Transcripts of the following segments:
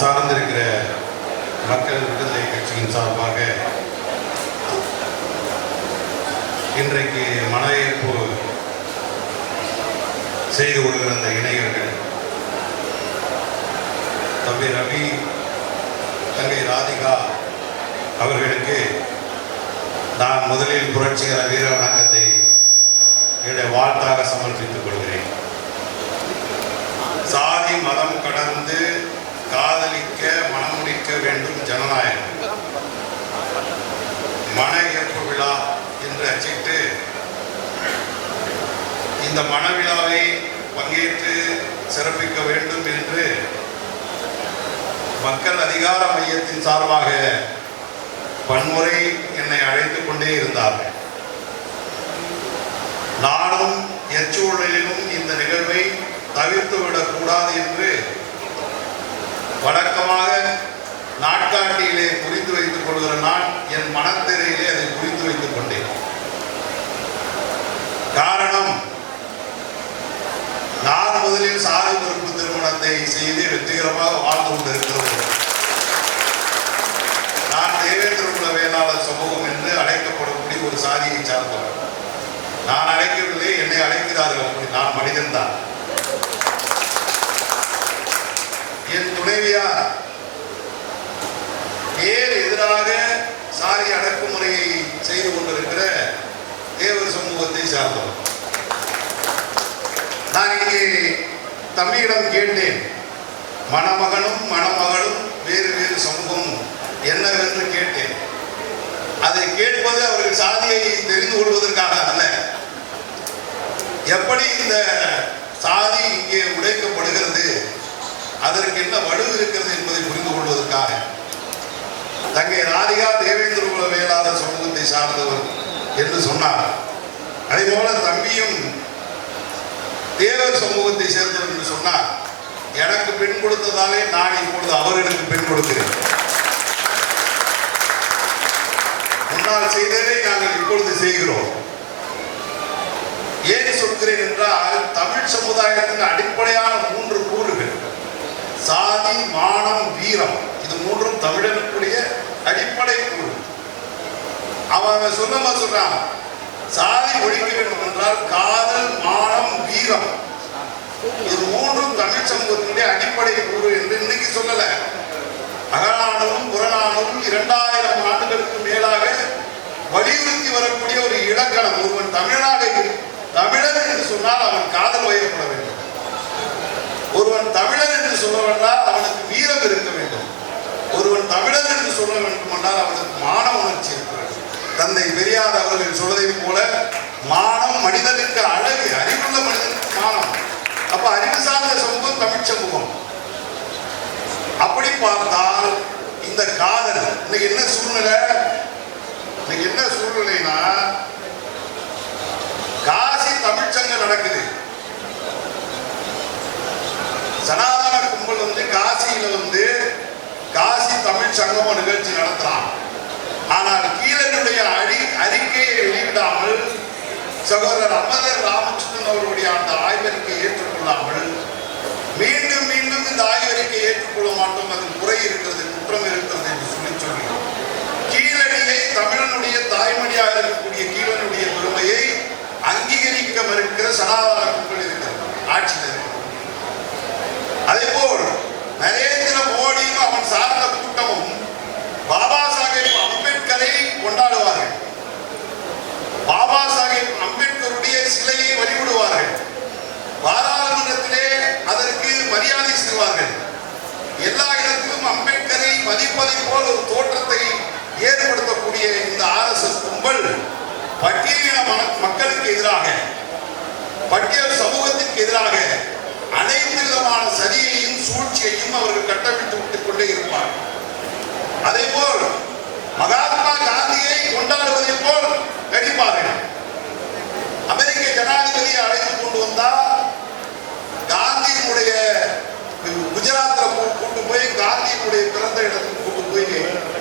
நான் சார்ந்திருக்கிற மக்கள் விடுதலை கட்சியின் சார்பாக இன்றைக்கு மனவேற்பு செய்து கொள்கிற அந்த இணையர்கள் தம்பி ரவி, தங்கை ராதிகா அவர்களுக்கு நான் முதலில் புரட்சிகர வீர வணக்கத்தை என்னுடைய வாழ்த்தாக சமர்ப்பித்துக் கொள்கிறேன். சாதி மதம் கடந்து காதலிக்க மனமுடிக்க வேண்டும் ஜனநாயகம். மன ஏற்பு விழா என்று அச்சிட்டு இந்த மனவிழாவை பங்கேற்று சிறப்பிக்க வேண்டும் என்று மக்கள் அதிகார மையத்தின் சார்பாக பன்முறை என்னை அழைத்துக் கொண்டே இருந்தார்கள். நானும் எச்சூழலிலும் இந்த நிகழ்வை தவிர்த்துவிடக் கூடாது என்று வழக்கமாக நாட்காட்டியிலே குறித்து வைத்துக் கொள்கிற நான் என் மனத்திரையிலே அதை குறித்து வைத்துக் கொண்டேன். காரணம், நான் முதலில் சாதி மறுப்பு திருமணத்தை செய்து வெற்றிகரமாக வாழ்ந்து கொண்டிருக்கிறோம். நான் தேவேந்திர குல வேளாளர் சமூகம் என்று அழைக்கப்படக்கூடிய ஒரு சாதியை சார்ந்தவர். நான் அழைக்கவில்லை, என்னை அழைக்கிறார்கள். அப்படி நான் மனிதன்தான். என் துணைவியார் நேர் எதிராக சாதி அடக்குமுறையை செய்து கொண்டிருக்கிற தேவர் சமூகத்தை சார்ந்தவர். நான் இங்கே தம்பியிடம் கேட்டேன், மணமகனும் மணமகளும் வேறு வேறு சமூகம் என்னவென்று கேட்டேன். அதை கேட்பது அவர்கள் சாதியை தெரிந்து கொள்வதற்காக அல்ல, எப்படி இந்த சாதி இங்கே உடைக்கப்படுகிறது, அதற்கு என்ன வலு இருக்கிறது என்பதை புரிந்து கொள்வதற்காக. தங்கை ராதிகா தேவேந்திர குல வேளாளர் சமூகத்தை சார்ந்தவர் என்று சொன்னார். அதே போல தம்பியும் தேவர் சமூகத்தை சேர்ந்தவர் என்று சொன்னார். எனக்கு பெண் கொடுத்ததாலே நான் இப்பொழுது அவர்களுக்கு பெண் கொடுக்கிறேன். முன்னால் செய்ததை நாங்கள் இப்பொழுது செய்கிறோம். ஏன் சொல்கிறேன் என்றால், தமிழ் சமுதாயத்தின் அடிப்படையான 3 கூறுகள் சாதி, மானம், வீரம். இது 3ம் தமிழனுக்குரிய அடிப்படை கூறு. அவன் சொல்றான், சாதி ஒழிக்க வேண்டும் என்றால் காதல், மானம், வீரம், இது 3ம் தமிழ் சமூகத்தினுடைய அடிப்படை கூறு என்று இன்னைக்கு சொல்லல. அகநானூரும் புறநானூரும் 2000 ஆண்டுகளுக்கு மேலாக வலியுறுத்தி வரக்கூடிய ஒரு இலக்கணம். ஒருவன் தமிழன் என்று சொன்னால் அவன் காதல் வயப்பட வேண்டும். ஒருவன் தமிழன் என்று சொல்ல வேண்டால் அவனுக்கு வீரம் இருக்க வேண்டும். ஒருவன் தமிழன் என்று சொல்ல வேண்டும் என்றால் அவனுக்கு மான உணர்ச்சி இருக்க வேண்டும். தந்தை பெரியார் அவர்கள் சொல்வதை போல மானம் மனிதனுக்கு அழகு, அறிவுள்ள மனிதனுக்கு மானம். அப்ப அறிவு சார்ந்த சமூகம் தமிழ் சமூகம். அப்படி பார்த்தால் இந்த காதல் இன்னைக்கு என்ன சூழ்நிலைனா, காசி தமிழ்ச்சங்கம் நடக்குது. சனாதன கும்பல் காசியில காசி தமிழ் சங்கம நிகழ்ச்சி நடத்துறான். ஆனால் கீழனுடைய அறிக்கையை வெளியிடாமல், சகோதரர் அமரர் ராமகிருஷ்ணன் அவருடைய அந்த ஆய்வறிக்கையை ஏற்றுக்கொள்ளாமல், மீண்டும் மீண்டும் இந்த ஆய்வறிக்கையை ஏற்றுக்கொள்ள மாட்டோம், அதில் குறை இருக்கிறது, குற்றம் இருக்கிறது என்று சொல்லி கீழடியை தமிழனுடைய தாய்மொழியாக இருக்கக்கூடிய கீழனுடைய பெருமையை அங்கீகரிக்க மறுக்கிற சனாதன கும்பல் இருக்கிறது ஆட்சியில் இருக்கிறது. அதே போல் நரேந்திர மோடியும் அவன் சார்ந்த கூட்டமும் பாபா சாஹேப் அம்பேத்கரை கொண்டாடுவார்கள். பாபா சாஹேப் அம்பேத்கருடைய சிலையை வழிபடுவார்கள். பாராளுமன்றத்திலே அதற்கு மரியாதை செய்வார்கள். எல்லா இடத்திலும் அம்பேத்கரை மதிப்பதை போல் ஒரு தோற்றத்தை ஏற்படுத்தக்கூடிய இந்த RSS கும்பல் பட்டியலின மக்களுக்கு எதிராக, பட்டியல் சமூகத்திற்கு எதிராக அனைத்து விதமான சதியையும் சூழ்ச்சியையும் அவர்கள் கட்டமைத்து விட்டுக் கொண்டே இருப்பார். அதே போல் மகாத்மா காந்தியை கொண்டாடுவதை போல் நடிப்பார்கள். அமெரிக்க ஜனாதிபதியை அழைத்து கொண்டு வந்தால் காந்தியினுடைய குஜராத்தில் கூட்டு போய் காந்தியினுடைய பிறந்த இடத்துக்கு கூட்டு போய்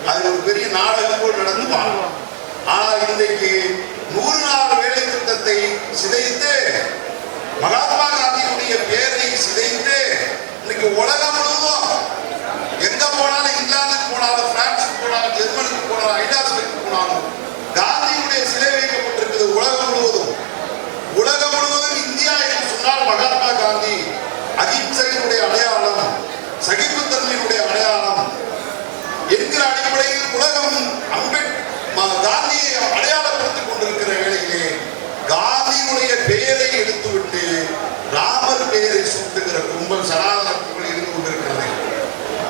அது ஒரு பெரிய நாடகம் போல் நடத்துவார். ஆனால் இன்றைக்கு 100 நாள் வேலை திட்டத்தை சிதைத்து, மகாத்மா காந்தியினுடைய பெயரை சிதைத்து, இன்னைக்கு உலகம் முழுவதும் சொன்னால் மகாத்மா காந்தி அகிம்சையினுடைய அடையாளம், சகிப்புத்தன்மையினுடைய அடையாளம் என்கிற அடிப்படையில் உலகம் காந்தியை அடையாளப்படுத்திக் கொண்டிருக்கிற வேளையிலே காந்தியுடைய பெயரை எடுத்துவிட்டு ராமர் பெயரை சூட்டுகிற கும்பல் சனாதன கும்பல் இருந்து கொண்டிருக்கிறது.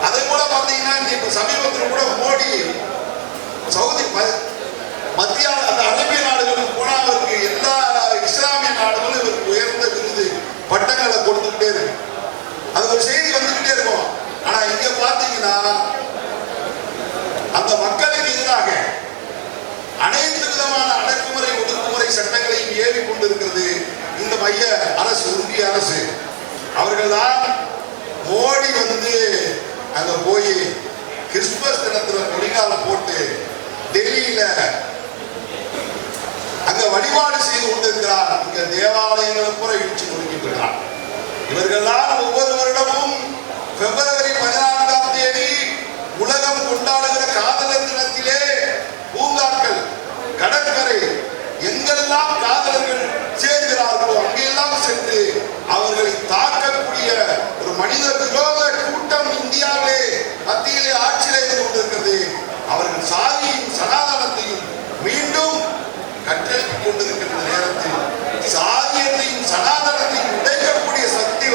அதே போல பார்த்தீங்கன்னா இப்ப சமீபத்தில் கூட மோடி சவுதி மத்திய அந்த அரேபிய நாடுகளுக்கு போனா அவருக்கு எல்லா இஸ்லாமிய நாடுகளும் இவருக்கு உயர்ந்த விருது பட்டங்களை கொடுத்துக்கிட்டே இருக்கு. அது ஒரு செய்தி வந்துகிட்டே இருக்கும். ஆனா இங்க பாத்தீங்கன்னா அந்த மக்களுக்கு எதிராக அனைத்து விதமான அடக்குமுறை ஒடுக்குமுறை சட்டங்களையும் ஏறி கொண்டிருக்கிறது இந்த மைய அரசு, இந்திய அரசு. அவர்கள் தான் மோடி அங்க போய் கிறிஸ்துமஸ் தினத்துல கொடிகால் போட்டு டெல்லியில அங்க வழிபாடு செய்து கொண்டிருக்கிறார். இங்க தேவாலயங்களை கூட இடிச்சு கொடுக்கின்றார். இவர்கள் தான் ஒவ்வொரு வருடமும் பிப்ரவரி 14ஆம் தேதி உலகம் கொண்டாடுகிற காதலர் தினத்திலே பூங்காக்கள், கடற்கரை எங்கெல்லாம் காதலர்கள் சேர்கிறார்களோ அங்கெல்லாம் சென்று அவர்களை தாக்கக்கூடிய ஒரு மனித விரோத கூட்டம் இந்தியாவிலே மத்தியிலே ஆட்சியிலே இருந்து கொண்டிருக்கிறது. அவர்கள் சாதியும் சனாதனத்தையும் மீண்டும் கட்டளித்துக் கொண்டிருக்கின்ற நேரத்தில் சாதியத்தையும் சனாதனத்தையும் உடைக்கக்கூடிய சக்தி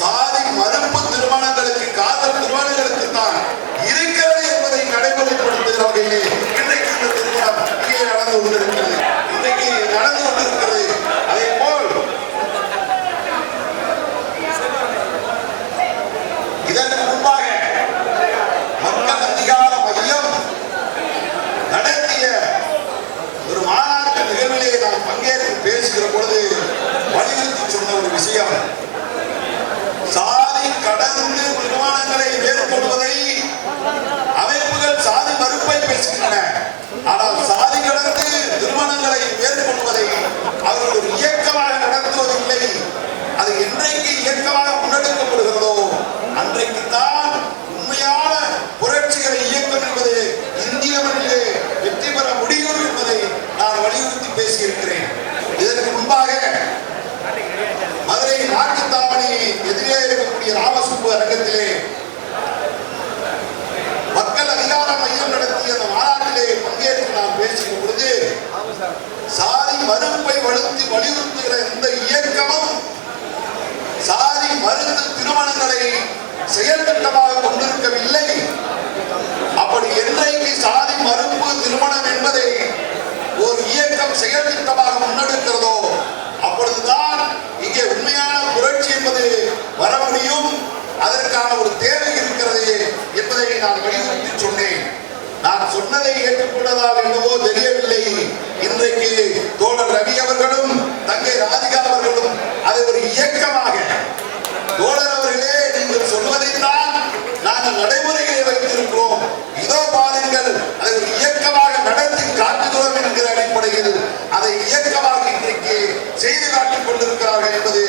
சாதி மறுப்பு திருமணங்களுக்கு, காதல் திருமணங்களுக்கு தான் இருக்கிறது என்பதை நடைமுறைப்படுத்துகிற வகையிலே இன்றைக்கு இந்த திருமணம் இங்கே நடந்து கொண்டிருக்கிறது. இன்றைக்கு நடந்து கொண்டிருக்கிறது. அதே போல் இதற்கு முன்பாக மக்கள் அதிகார மையம் நடத்திய ஒரு மாநாட்டு நிகழ்விலே நான் பங்கேற்று பேசுகிற பொழுது வலியுறுத்தி சொன்ன ஒரு விஷயம், சாதி கடந்து நிறுவனங்களை மேற்கொள்வதை அமைப்புகள் சாதி மறுப்பை பேசுகின்றன. ஆனால் சாதி கடந்து நிறுவனங்களை மேற்கொள்வதை அவர்கள் ஒரு இயக்கமாக நடத்துவதில்லை. அது என்றைக்கு இயக்கமாக முன்னெடுக்கப்படுகிறதோ அன்றைக்குத்தான் உண்மையான புரட்சிகர இயக்கம் என்பது இந்திய மண்ணிலே வெற்றி பெற முடியும் என்பதை நான் வலியுறுத்தி பேசியிருக்கிறேன். இதற்கு முன்பாக மதுரை நாட்டுத்தாவணி எதிரே இருக்கக்கூடிய ராமசுப்பு அரங்கத்திலே மக்கள் அதிகார மையம் நடத்திய அந்த மாநாட்டிலே பங்கேற்று நான் பேசிய பொழுது சாதி மறுப்பை வலியுறுத்துகிற இந்த இயக்கமும் சாதி மறுத்து திருமணங்களை செயல் திட்டமாக கொண்டிருக்கவில்லை. அப்படி என்றைக்கு சாதி மறுப்பு திருமணம் என்பதை ஒரு இயக்கம் செயல் திட்டமாக முன்னெடுக்கிறதோ அப்பொழுதுதான் இங்கே உண்மையான புரட்சி என்பது வர முடியும். அதற்கான ஒரு தேவை இருக்கிறது என்பதை நான் வலியுறுத்தி சொன்னேன். நான் சொன்னதை ஏற்றுக்கொண்டதால் என்னவோ தெரியவில்லை, இன்றைக்கு தோழர் ரவி அவர்களும் தங்கை ராதிகா அவர்களும் அதை ஒரு இயக்கமாக, தோழர் அவர்களே நீங்கள் சொல்வதைத்தான் நாங்கள் நடைமுறைகளை வைத்திருக்கிறோம், இதோ பாருங்கள் அதை ஒரு இயக்கமாக நடத்தி காட்டுகிறோம் என்கிற அடிப்படையில் அதை இயக்கமாக இன்றைக்கு செய்து காட்டிக் கொண்டிருக்கிறார்கள் என்பது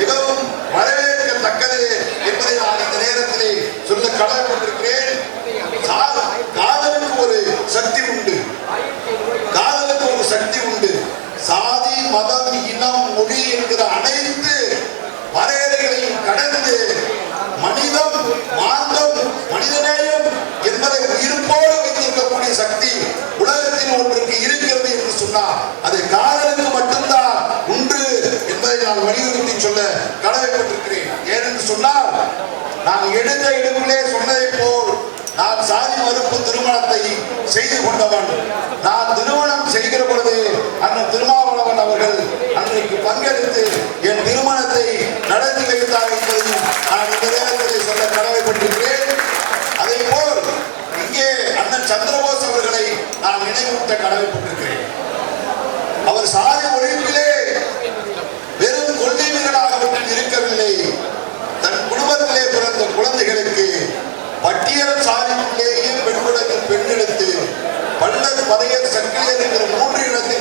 மிகவும் வரவேற்கத்தக்கது என்பதை நான் இந்த நேரத்திலே சொல்ல கடமைப்பட்டிருக்கிறேன். காதலுக்கு ஒரு சக்தி உண்டு, காதலுக்கு ஒரு சக்தி உண்டு. சாதி மதம் இனம் மொழி என்கிற அனைத்து வரையறைகளையும் கடந்து மனிதம் மாந்தம் மனிதநேயம் என்பதை உயிர்ப்போடு வைத்திருக்கக்கூடிய சக்தி உலகத்தில் ஒன்றுக்கு இருக்கிறது என்று சொன்னால் அது காதலுக்கு மட்டும்தான் உண்டு என்பதை நான் வலியுறுத்தி சொல்ல கடமைப்பட்டிருக்கிறேன். ஏனென்று சொன்னால் நான் எடுத்த எடுப்பிலே சொன்னதை போல் நான் சாதி மறுப்பு திருமணத்தை செய்து கொண்டவன். நான் திருமணம் செய்கிற பொழுது அந்த திருமாவளவன் அவர்கள் அன்றைக்கு பங்கெடுத்து என் திருமணத்தை நடத்தி வைத்தார் என்பதையும் நான் இந்த நேரத்தில் சொல்ல கடமைப்பட்டிருக்கிறேன். அதே போல் இங்கே அண்ணன் சந்திரபோஸ் அவர்களை நான் நினைவூட்ட கடமைப்பட்டிருக்கிறேன். அவர் சாதி ஒழிப்பிலே வெறும் கொள்கைகளாக இருக்கவில்லை, தன் குடும்பத்திலே பிறந்த குழந்தைகளுக்கு பட்டியல் சாதியிலேயே பெண்குலத்தில் பெண்ணெடுத்து பல்லர் பதையர் சக்கிலியர் என்கிற 3 இடத்தை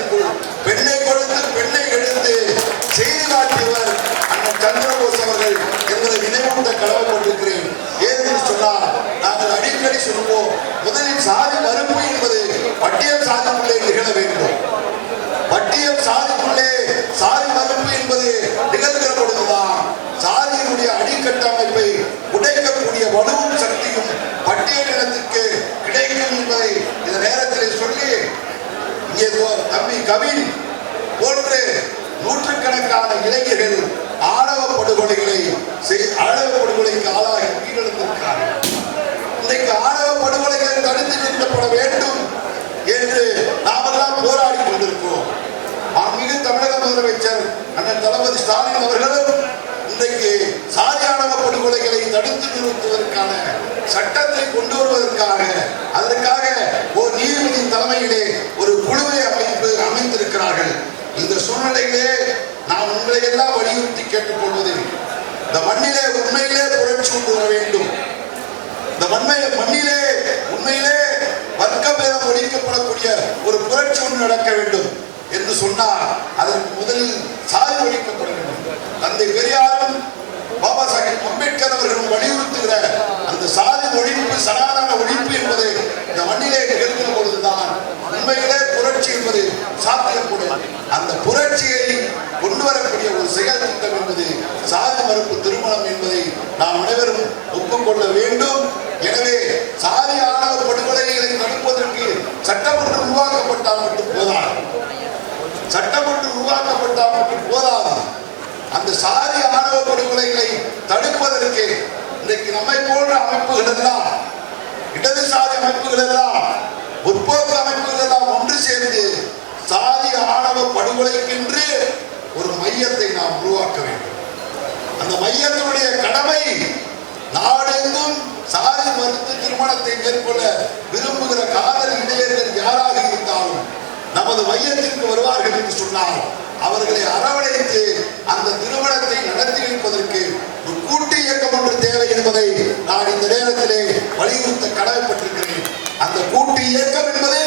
கவின் போன்று நூற்றுக்கணக்கான இளைஞர்கள் ஆணவ படுகொலைக்கு ஆளாகி உயிரிழந்திருக்கிறார்கள். இன்றைக்கு ஆணவ படுகொலைகள் தடுத்து நிறுத்தப்பட வேண்டும் என்று நாமெல்லாம் போராடி கொண்டிருக்கிறோம். ஆன்மீக தமிழக முதலமைச்சர் அண்ணன் தளபதி ஸ்டாலின் அவர்களும் இன்றைக்கு சாதி ஆணவ படுகொலைகளை தடுத்து நிறுத்துவதற்கான சட்டத்தை கொண்டு வருவதற்காக அதற்காக ஒரு நீதிபதி தலைமையிலே ஒரு குழுவை அமைத்திருக்கிறார்கள். இந்த சூழ்நிலையிலே நாம் உங்களை எல்லாம் வலியுறுத்தி கேட்டுக்கொள்வது, இந்த மண்ணிலே உண்மையிலே புரட்சி கொண்டு வர வேண்டும். இந்த மண்ணிலே உண்மையிலே வர்க்க பேதம் ஒழிக்கப்படக்கூடிய ஒரு புரட்சி ஒன்று நடக்க வேண்டும் என்று சொன்னால் அதற்கு முதலில் சாதி ஒழிக்கப்பட வேண்டும். தந்தை பெரியாரும் பாபா சாஹேப் அம்பேத்கர் அவர்களும் வலியுறுத்துகிற அந்த சாதி ஒழிப்பு, சனாதன ஒழிப்பு என்பதை இந்த மண்ணிலே நிகழ்கிற பொழுதுதான் உண்மையிலே புரட்சி என்பது சாத்தியப்படும். அந்த புரட்சியை கொண்டு வரக்கூடிய ஒரு செயல் திட்டம் என்பது சாதி மறுப்பு திருமணம் என்பதை நாம் அனைவரும் ஒப்புக்கொள்ள வேண்டும். எனவே சாதி ஆணவ படுகொலைகளை தடுப்பதற்கு சட்டம் ஒன்று உருவாக்கப்பட்டால் மட்டும் போதாது. சட்டம் ஒன்று உருவாக்கப்பட்டால் மட்டும் போதாது. அந்த சாதி ஆணவ படுகொலைகளை தடுப்பதற்கு இன்றைக்கு நம்மை போன்ற அமைப்புகள் எல்லாம், இடதுசாரி அமைப்புகள் எல்லாம், முற்போக்கு அமைப்புகள் எல்லாம் ஒன்று சேர்ந்து சாதி ஆணவ படுகொலைக்கென்று ஒரு மையத்தை நாம் உருவாக்க வேண்டும். அந்த மையத்தினுடைய கடமை நாடெங்கும் சாதி மறுத்து திருமணத்தை மேற்கொள்ள விரும்புகிற காதல் இளைஞர்கள் யாராக இருந்தாலும் நமது மையத்திற்கு வருவார்கள் என்று சொன்னால் அவர்களை அரவணைத்து அந்த திருமணத்தை நடத்தி வைப்பதற்கு ஒரு கூட்டு இயக்கம் ஒன்று தேவை என்பதை நான் இந்த நேரத்திலே வலியுறுத்த கடமைப்பட்டிருக்கிறேன். அந்த கூட்டு இயக்கம் என்பது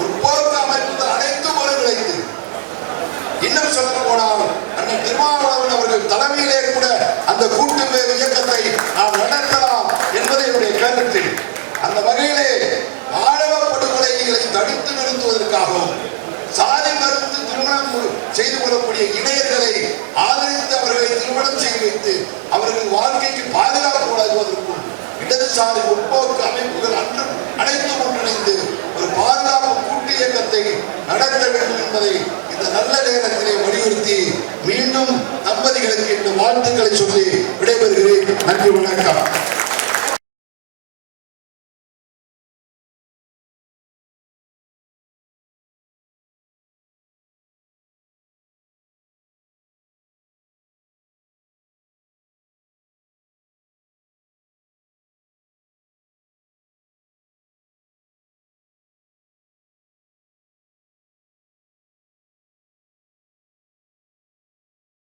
ஒரு போக்கு அமைப்புகள் அனைத்தும் ஒருங்கிணைத்து, இன்னும் சொல்ல போனால் அண்ணன் திருமாவளவன் அவர்கள் தலைமையிலே கூட அந்த கூட்டு இயக்கத்தை நாம் நடத்தலாம் என்பதை என்னுடைய கருத்து. அந்த வகையிலே ஆணவ படுகொலைகளை தடுத்து நிறுத்துவதற்காகவும் சாதி மறுத்து திருமணம் செய்து கொள்ளக்கூடிய இளைஞர்களை ஆதரித்து அவர்களை திருமணம் செய்து வைத்து அவர்கள் வாழ்க்கைக்கு பாதுகாப்பு வழங்குவதற்கும் இடதுசாரி முற்போக்கு அமைப்புகள் அனைத்தும் ஒன்றிணைந்து ஒரு பாதுகாப்பு கூட்டு இயக்கத்தை நடத்த வேண்டும் என்பதை இந்த நல்ல நேரத்திலே